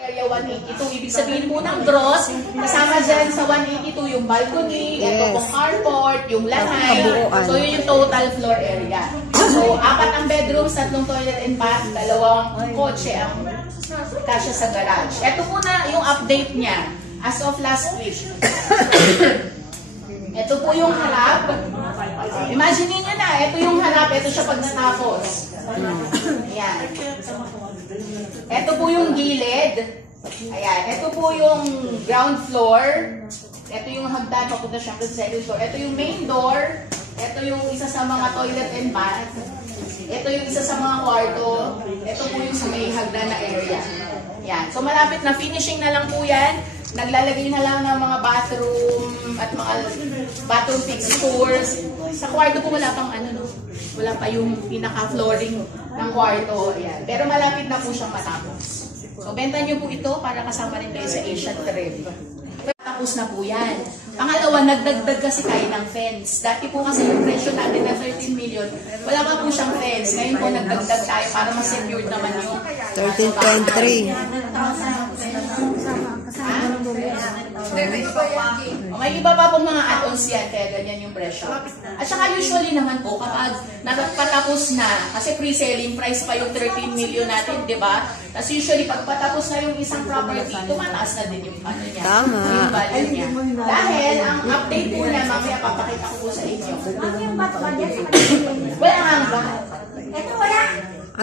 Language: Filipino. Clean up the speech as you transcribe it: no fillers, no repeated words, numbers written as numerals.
Area 182, ibig sabihin po ng gross, kasama dyan sa 182 yung balcony, ito pong carport, yung lahat. So yun yung total floor area. So 4 ang bedrooms, 3 toilet and bath, 2 kotse ang kasya sa garage. Ito po na yung update niya as of last week. Ito po yung harap. Imagine niyo na, ito yung harap, ito siya pag natapos. Ayan. Ito po yung gilid. Ayan. Ito po yung ground floor. Ito yung hagdan, papunta siya sa second floor. Ito yung main door. Ito yung isa sa mga toilet and bath. Ito yung isa sa mga kwarto. Ito po yung sa may hagdan na area. Ayan. So malapit na, finishing na lang po yan. Naglalagay na lang ng mga bathroom at mga bathroom fixtures. Sa kwarto po wala pang ano, no? Wala pa yung pinaka-flooring ng kwarto. Ayan. Pero malapit na po siyang matapos. So, benta nyo po ito para kasama rin kayo sa Asian Trip. Tapos na po yan. Pangalawa, nagdagdag kasi tayo ng fence. Dati po kasi yung presyo natin na 13 million, wala pa po siyang fence. Ngayon po, nagdagdag tayo para ma-secured naman yung 13.3. May iba pa pong mga add-ons yan, kaya ganyan yung presyo. At saka usually naman po, kapag patapos na, kasi pre-selling price pa yung 13 million natin, di ba? Tapos usually, pag patapos na yung isang property, tumataas na din yung ano niya, yung value niya. Dahil, ang update po niya, mamaya papakita ko po sa inyo. Wala nga ba? Ito wala.